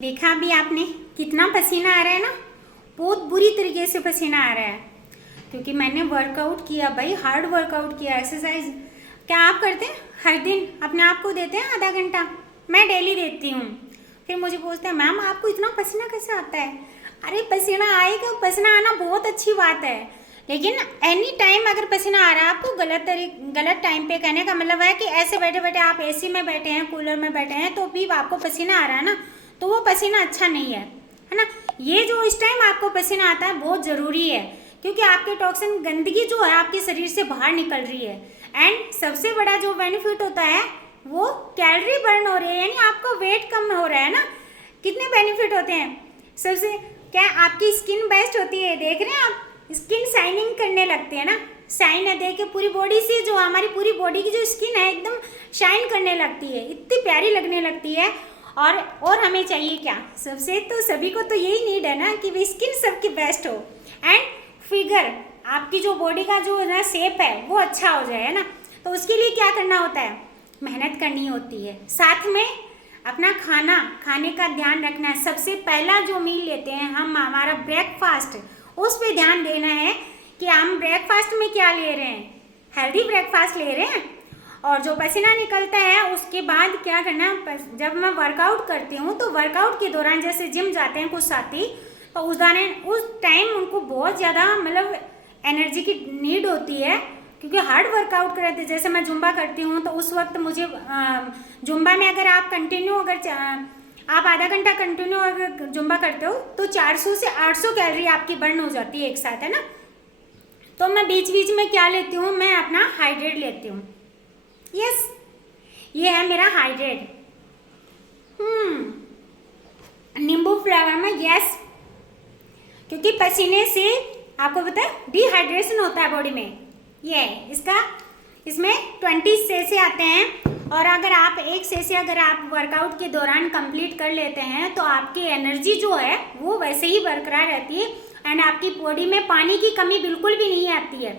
देखा अभी आपने कितना पसीना आ रहा है ना। बहुत बुरी तरीके से पसीना आ रहा है क्योंकि मैंने वर्कआउट किया भाई, हार्ड वर्कआउट किया, एक्सरसाइज। क्या आप करते हैं? हर दिन अपने आप को देते हैं आधा घंटा? मैं डेली देती हूँ। फिर मुझे पूछते हैं मैम आपको इतना पसीना कैसे आता है? अरे पसीना आएगा, पसीना आना बहुत अच्छी बात है, लेकिन एनी टाइम अगर पसीना आ रहा है आपको गलत टाइम पे, कहने का मतलब है कि ऐसे बैठे बैठे आप एसी में बैठे हैं, कूलर में बैठे हैं, तो भी आपको पसीना आ रहा है ना, तो वो पसीना अच्छा नहीं है ना। ये जो इस टाइम आपको पसीना आता है बहुत ज़रूरी है, क्योंकि आपके टॉक्सिन, गंदगी जो है आपके शरीर से बाहर निकल रही है। एंड सबसे बड़ा जो बेनिफिट होता है वो कैलोरी बर्न हो रही है, यानी आपका वेट कम हो रहा है ना। कितने बेनिफिट होते हैं? सबसे क्या, आपकी स्किन बेस्ट होती है, देख रहे हैं आप, स्किन शाइनिंग करने लगती है ना। शाइन है, देख के पूरी बॉडी से, जो हमारी पूरी बॉडी की जो स्किन है एकदम शाइन करने लगती है, इतनी प्यारी लगने लगती है। और हमें चाहिए क्या? सबसे तो सभी को तो यही नीड है ना कि भी स्किन सबकी बेस्ट हो, एंड फिगर, आपकी जो बॉडी का जो ना शेप है वो अच्छा हो जाए, है ना। तो उसके लिए क्या करना होता है? मेहनत करनी होती है, साथ में अपना खाने का ध्यान रखना है। सबसे पहला जो मील लेते हैं हम, हमारा ब्रेकफास्ट, उस पर ध्यान देना है कि हम ब्रेकफास्ट में क्या ले रहे हैं, हेल्दी ब्रेकफास्ट ले रहे हैं। और जो पसीना निकलता है उसके बाद क्या करना, जब मैं वर्कआउट करती हूँ तो वर्कआउट के दौरान, जैसे जिम जाते हैं कुछ साथी, तो उस टाइम उनको बहुत ज़्यादा मतलब एनर्जी की नीड होती है, क्योंकि हार्ड वर्कआउट करते हैं। जैसे मैं जुम्बा करती हूँ तो उस वक्त मुझे जुम्बा में अगर आप कंटिन्यू, अगर आप आधा घंटा कंटिन्यू अगर जुम्बा करते हो तो 400 से 800 कैलोरी आपकी बर्न हो जाती है एक साथ, है ना। तो मैं बीच बीच में क्या लेती हूँ, मैं अपना हाइड्रेट लेती हूँ। यस, ये है मेरा हाइड्रेट, नींबू फ्लेवर में। यस, क्योंकि पसीने से आपको पता है डिहाइड्रेशन होता है बॉडी में। ये इसमें 20 सेसे आते हैं, और अगर आप एक सेसे अगर आप वर्कआउट के दौरान कंप्लीट कर लेते हैं तो आपकी एनर्जी जो है वो वैसे ही बरकरार रहती है, एंड आपकी बॉडी में पानी की कमी बिल्कुल भी नहीं आती है।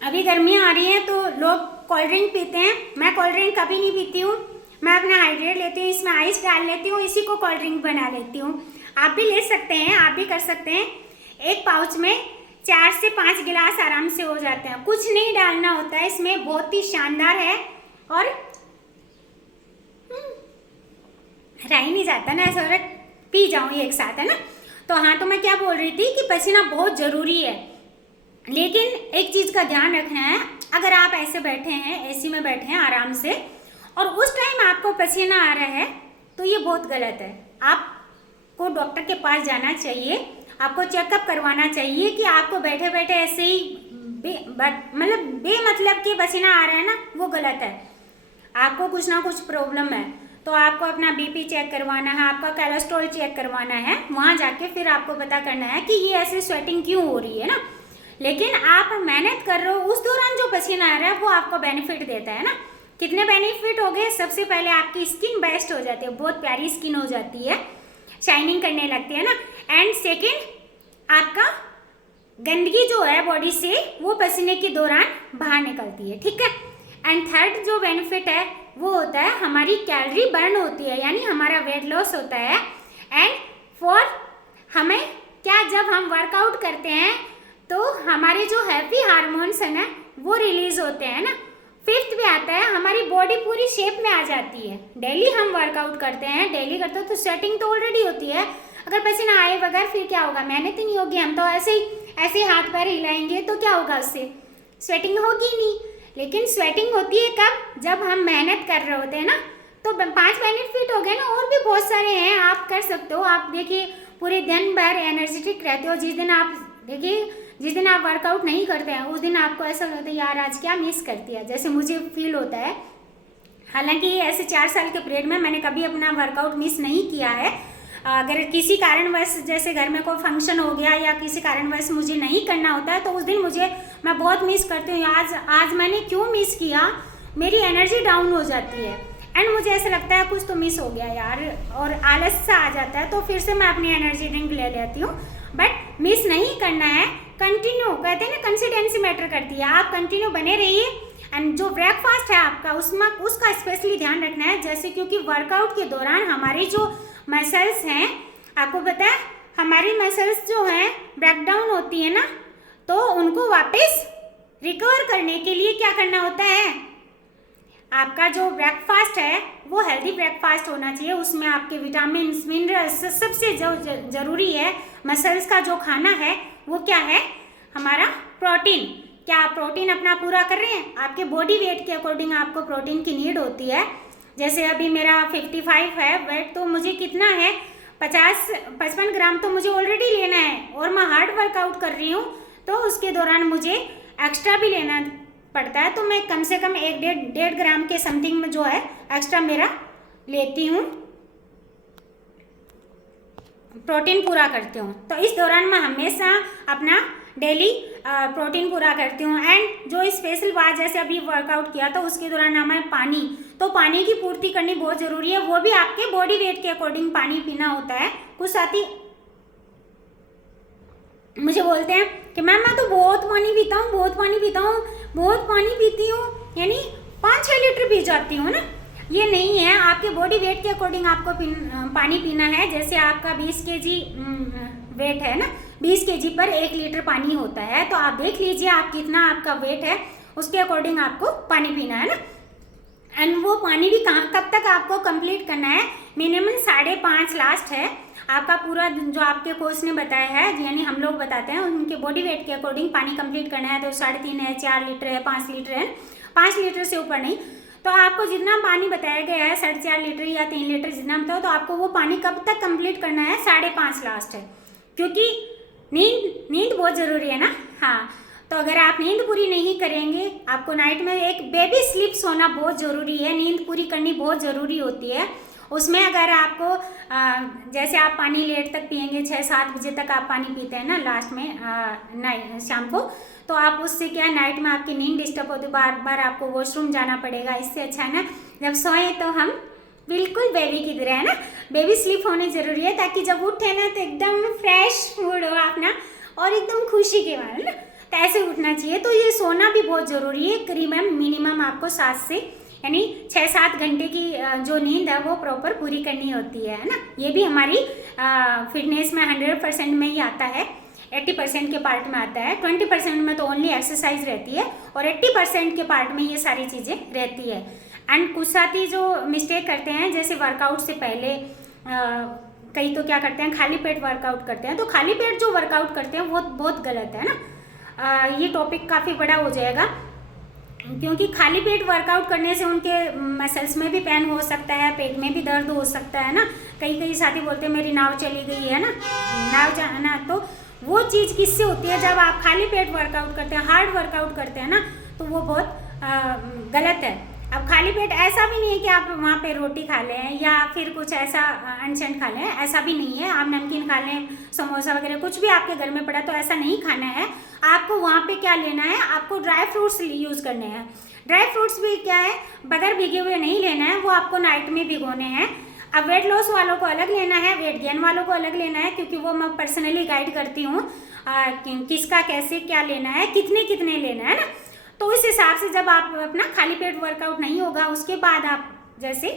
अभी गर्मियाँ आ रही हैं तो लोग कोल्ड ड्रिंक पीते हैं, मैं कोल्ड ड्रिंक कभी नहीं पीती हूँ। मैं अपना हाइड्रेट लेती हूँ, इसमें आइस डाल लेती हूँ, इसी को कोल्ड ड्रिंक बना लेती हूँ। आप भी ले सकते हैं, आप भी कर सकते हैं। एक पाउच में 4 से 5 गिलास आराम से हो जाते हैं, कुछ नहीं डालना होता है इसमें, बहुत ही शानदार है। और रह ही नहीं जाता ना, ऐसा पी जाऊँ एक साथ, है ना। तो हाँ, तो मैं क्या बोल रही थी कि पसीना बहुत ज़रूरी है, लेकिन एक चीज़ का ध्यान रखना है। अगर आप ऐसे बैठे हैं, एसी में बैठे हैं आराम से, और उस टाइम आपको पसीना आ रहा है, तो ये बहुत गलत है। आपको डॉक्टर के पास जाना चाहिए, आपको चेकअप करवाना चाहिए कि आपको बैठे बैठे ऐसे ही बेमतलब के पसीना आ रहा है ना, वो गलत है। आपको कुछ ना कुछ प्रॉब्लम है तो आपको अपना बीपी चेक करवाना है, आपका कोलेस्ट्रॉल चेक करवाना है, वहाँ जाके फिर आपको पता करना है कि ये ऐसे स्वेटिंग क्यों हो रही है ना। लेकिन आप मेहनत कर रहे हो, उस दौरान जो पसीना आ रहा है वो आपको बेनिफिट देता है ना। कितने बेनिफिट हो गए? सबसे पहले आपकी स्किन बेस्ट हो जाती है, बहुत प्यारी स्किन हो जाती है, शाइनिंग करने लगती है ना। एंड सेकंड, आपका गंदगी जो है बॉडी से वो पसीने के दौरान बाहर निकलती है, ठीक है। एंड थर्ड जो बेनिफिट है वो होता है हमारी कैलोरी बर्न होती है, यानी हमारा वेट लॉस होता है। एंड फोर्थ, हमें क्या, जब हम वर्कआउट करते हैं तो हमारे जो हैप्पी हार्मोन्स है ना वो रिलीज होते हैं ना। फिफ्थ भी आता है, हमारी बॉडी पूरी शेप में आ जाती है। डेली हम वर्कआउट करते हैं, डेली करते हो तो स्वेटिंग तो ऑलरेडी होती है। अगर पसीना आए बगैर फिर क्या होगा? मेहनत ही नहीं होगी, हम तो ऐसे हाथ पैर हिलाएंगे तो क्या होगा? उससे स्वेटिंग होगी नहीं। लेकिन स्वेटिंग होती है कब? जब हम मेहनत कर रहे होते हैं ना। तो 5 बेनिफिट हो गए ना, और भी बहुत सारे हैं, आप कर सकते हो। आप देखिए पूरे दिन भर एनर्जेटिक रहते हो। जिस दिन आप देखिए, जिस दिन आप वर्कआउट नहीं करते हैं उस दिन आपको ऐसा लगता है यार आज क्या मिस करती है, जैसे मुझे फील होता है। हालांकि ऐसे 4 साल के पीरियड में मैंने कभी अपना वर्कआउट मिस नहीं किया है। अगर किसी कारणवश, जैसे घर में कोई फंक्शन हो गया या किसी कारणवश मुझे नहीं करना होता है तो उस दिन मैं बहुत मिस करती हूँ। आज मैंने क्यों मिस किया, मेरी एनर्जी डाउन हो जाती है, एंड मुझे ऐसा लगता है कुछ तो मिस हो गया यार, और आलस सा आ जाता है, तो फिर से मैं अपनी एनर्जी ड्रिंक ले लेती हूँ। बट मिस नहीं करना है, कंटिन्यू, कहते हैं ना कंसिस्टेंसी मैटर करती है। आप कंटिन्यू बने रहिए, एंड जो ब्रेकफास्ट है आपका उसमें उसका स्पेशली ध्यान रखना है, जैसे क्योंकि वर्कआउट के दौरान हमारी जो मसल्स हैं, आपको पता है हमारी मसल्स जो हैं ब्रेकडाउन होती है ना, तो उनको वापस रिकवर करने के लिए क्या करना होता है, आपका जो ब्रेकफास्ट है वो हेल्दी ब्रेकफास्ट होना चाहिए। उसमें आपके विटामिन मिनरल्स सबसे जो जरूरी है, मसल्स का जो खाना है वो क्या है, हमारा प्रोटीन। क्या आप प्रोटीन अपना पूरा कर रहे हैं? आपके बॉडी वेट के अकॉर्डिंग आपको प्रोटीन की नीड होती है। जैसे अभी मेरा 55 है वेट, तो मुझे कितना है 55 ग्राम तो मुझे ऑलरेडी लेना है, और मैं हार्ड वर्कआउट कर रही हूँ तो उसके दौरान मुझे एक्स्ट्रा भी लेना पड़ता है, तो मैं कम से कम 1-1.5 ग्राम के समथिंग में जो है एक्स्ट्रा मेरा लेती हूँ, प्रोटीन पूरा करती हूँ। तो इस दौरान मैं हमेशा अपना डेली प्रोटीन पूरा करती हूँ। एंड जो स्पेशल बात, जैसे अभी वर्कआउट किया तो उसके दौरान हमें पानी, तो पानी की पूर्ति करनी बहुत ज़रूरी है, वो भी आपके बॉडी वेट के अकॉर्डिंग पानी पीना होता है। कुछ साथी मुझे बोलते हैं कि मैम मैं तो बहुत पानी पीता हूँ, बहुत पानी पीता हूँ, बहुत पानी पीती हूँ, यानी 5-6 लीटर पी जाती हूँ ना। ये नहीं है, आपके बॉडी वेट के अकॉर्डिंग आपको पानी पीना है। जैसे आपका 20 kg वेट है ना, 20 kg पर 1 लीटर पानी होता है, तो आप देख लीजिए आप कितना आपका वेट है, उसके अकॉर्डिंग आपको पानी पीना है ना। एंड वो पानी भी कब तक आपको कंप्लीट करना है, मिनिमम 5.5 लास्ट है आपका पूरा, जो आपके कोच ने बताया है, यानी हम लोग बताते हैं उनके बॉडी वेट के अकॉर्डिंग पानी कंप्लीट करना है। तो 3.5 है, 4 लीटर है, 5 लीटर है, 5 लीटर से ऊपर नहीं। तो आपको जितना पानी बताया गया है 4.5 लीटर या 3 लीटर जितना बताओ, तो आपको वो पानी कब तक कंप्लीट करना है, 5.5 लास्ट है, क्योंकि नींद बहुत ज़रूरी है ना। हाँ, तो अगर आप नींद पूरी नहीं करेंगे, आपको नाइट में एक बेबी स्लीप सोना बहुत ज़रूरी है, नींद पूरी करनी बहुत ज़रूरी होती है। उसमें अगर आपको जैसे आप पानी लेट तक पियेंगे, 6-7 बजे तक आप पानी पीते हैं ना लास्ट में नाइट शाम को, तो आप उससे क्या नाइट में आपकी नींद डिस्टर्ब होती है, बार बार आपको वॉशरूम जाना पड़ेगा। इससे अच्छा है ना जब सोएं तो हम बिल्कुल बेबी की तरह है ना, बेबी स्लीप होनी ज़रूरी है, ताकि जब उठे ना तो एकदम फ्रेश मूड हो अपना और एकदम खुशी के बाद ना, तो ऐसे उठना चाहिए। तो ये सोना भी बहुत ज़रूरी है, करीबन मिनिमम आपको 7 से यानी 6-7 घंटे की जो नींद है वो प्रॉपर पूरी करनी होती है ना। ये भी हमारी फिटनेस में 100% में ही आता है, 80% के पार्ट में आता है, 20% में तो ओनली एक्सरसाइज रहती है, और 80% के पार्ट में ये सारी चीज़ें रहती है। एंड कुछ साथी जो मिस्टेक करते हैं, जैसे वर्कआउट से पहले कई तो क्या करते हैं, खाली पेट वर्कआउट करते हैं। तो खाली पेट जो वर्कआउट करते हैं वो बहुत गलत है ना। ये टॉपिक काफ़ी बड़ा हो जाएगा, क्योंकि खाली पेट वर्कआउट करने से उनके मसल्स में भी पेन हो सकता है, पेट में भी दर्द हो सकता है ना। कई साथी बोलते हैं मेरी नाव चली गई है ना, नाव जाना, तो वो चीज़ किससे होती है, जब आप खाली पेट वर्कआउट करते हैं, हार्ड वर्कआउट करते हैं ना, तो वो बहुत गलत है। अब खाली पेट ऐसा भी नहीं है कि आप वहाँ पे रोटी खा लें या फिर कुछ ऐसा अनशन खा लें, ऐसा भी नहीं है। आप नमकीन खा लें, समोसा वगैरह कुछ भी आपके घर में पड़ा, तो ऐसा नहीं खाना है। आपको वहाँ पे क्या लेना है, आपको ड्राई फ्रूट्स यूज़ करने हैं। ड्राई फ्रूट्स भी क्या है, बगैर भिगे हुए नहीं लेना है, वो आपको नाइट में भिगोने हैं। अब वेट लॉस वालों को अलग लेना है, वेट गेन वालों को अलग लेना है, क्योंकि वो मैं पर्सनली गाइड करती हूँ किसका कैसे क्या लेना है, कितने लेना है ना। तो उस हिसाब से जब आप अपना खाली पेट वर्कआउट नहीं होगा, उसके बाद आप जैसे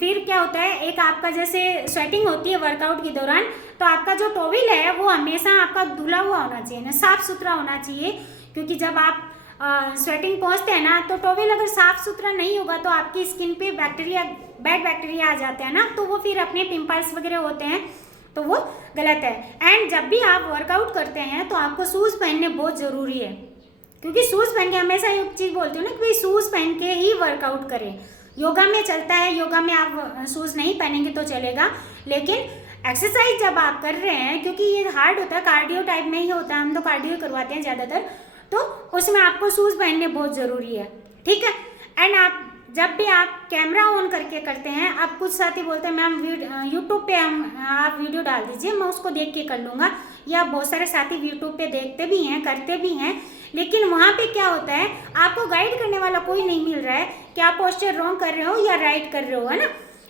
फिर क्या होता है, एक आपका जैसे स्वेटिंग होती है वर्कआउट के दौरान, तो आपका जो टॉवल है वो हमेशा आपका धुला हुआ होना चाहिए ना, साफ़ सुथरा होना चाहिए। क्योंकि जब आप स्वेटिंग पहुँचते हैं ना, तो टॉवल अगर साफ़ सुथरा नहीं होगा तो आपकी स्किन पे बैड बैक्टीरिया आ जाते हैं ना, तो वो फिर अपने पिंपल्स वगैरह होते हैं, तो वो गलत है। एंड जब भी आप वर्कआउट करते हैं तो आपको शूज़ पहनने बहुत ज़रूरी है, क्योंकि शूज़ पहन के, हमेशा एक चीज़ बोलती हूँ ना कि भाई शूज़ पहन के ही वर्कआउट करें। योगा में चलता है, योगा में आप शूज़ नहीं पहनेंगे तो चलेगा, लेकिन एक्सरसाइज जब आप कर रहे हैं, क्योंकि ये हार्ड होता है, कार्डियो टाइप में ही होता है, हम तो कार्डियो करवाते हैं ज़्यादातर, तो उसमें आपको शूज़ पहनने बहुत ज़रूरी है, ठीक है। एंड आप जब भी आप कैमरा ऑन करके करते हैं, आप कुछ साथी बोलते हैं मैम यूट्यूब पे आप वीडियो डाल दीजिए, मैं उसको देख के कर लूँगा, या बहुत सारे साथी यूट्यूब पे देखते भी हैं, करते भी हैं, लेकिन वहाँ पे क्या होता है, आपको गाइड करने वाला कोई नहीं मिल रहा है कि आप पोस्चर रॉन्ग कर रहे हो या राइट कर रहे हो, है ना।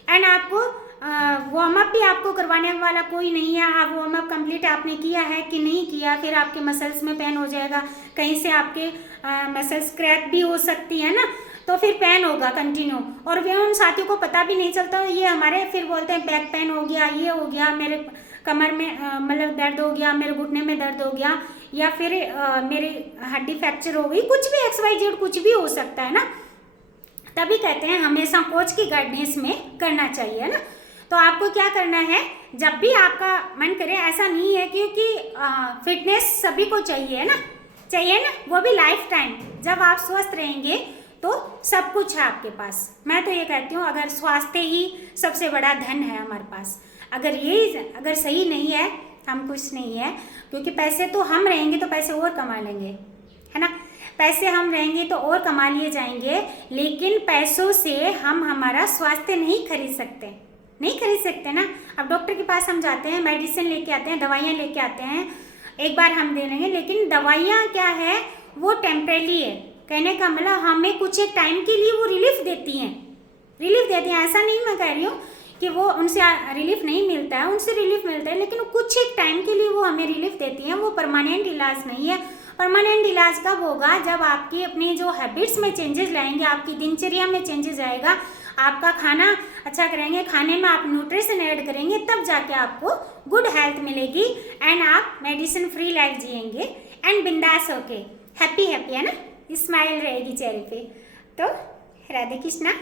एंड आपको वार्म अप भी आपको करवाने वाला कोई नहीं है। आप वार्म अप कंप्लीट आपने किया है कि नहीं किया, फिर आपके मसल्स में पेन हो जाएगा, कहीं से आपके मसल्स क्रैक भी हो सकती है ना, तो फिर पेन होगा कंटिन्यू। और वे उन साथियों को पता भी नहीं चलता, ये हमारे फिर बोलते हैं बैक पेन हो गया, ये हो गया, मेरे कमर में मतलब दर्द हो गया, मेरे घुटने में दर्द हो गया, या फिर मेरी हड्डी फ्रैक्चर हो गई, कुछ भी XYZ कुछ भी हो सकता है ना। तभी कहते हैं हमेशा कोच की गाइडेंस में करना चाहिए ना। तो आपको क्या करना है, जब भी आपका मन करे, ऐसा नहीं है क्योंकि फिटनेस सभी को चाहिए ना, चाहिए ना, वो भी लाइफ टाइम। जब आप स्वस्थ रहेंगे तो सब कुछ है आपके पास। मैं तो ये कहती हूँ अगर स्वास्थ्य ही सबसे बड़ा धन है हमारे पास, अगर सही नहीं है हम कुछ नहीं है, क्योंकि पैसे तो हम रहेंगे तो पैसे और कमा लेंगे, है ना। पैसे हम रहेंगे तो और कमा लिए जाएंगे, लेकिन पैसों से हम हमारा स्वास्थ्य नहीं खरीद सकते ना। अब डॉक्टर के पास हम जाते हैं, मेडिसिन लेके आते हैं, दवाइयाँ लेके आते हैं, एक बार हम दे लेंगे, लेकिन दवाइयाँ क्या है, वो टेम्परेरी है। कहने का मतलब हमें कुछ एक टाइम के लिए वो रिलीफ देती हैं। ऐसा नहीं मैं कह रही हूँ कि वो उनसे रिलीफ नहीं मिलता है, उनसे रिलीफ मिलता है, लेकिन कुछ एक टाइम के लिए वो हमें रिलीफ देती हैं। वो परमानेंट इलाज नहीं है। परमानेंट इलाज कब होगा, जब आपकी अपनी जो हैबिट्स में चेंजेस लाएंगे, आपकी दिनचर्या में चेंजेस आएगा, आपका खाना अच्छा करेंगे, खाने में आप न्यूट्रिशन ऐड करेंगे, तब जाके आपको गुड हेल्थ मिलेगी एंड आप मेडिसिन फ्री लाइफ जिएंगे एंड बिंदास होके हैप्पी है ना, स्माइल रहेगी चेहरे पे। तो राधे कृष्णा।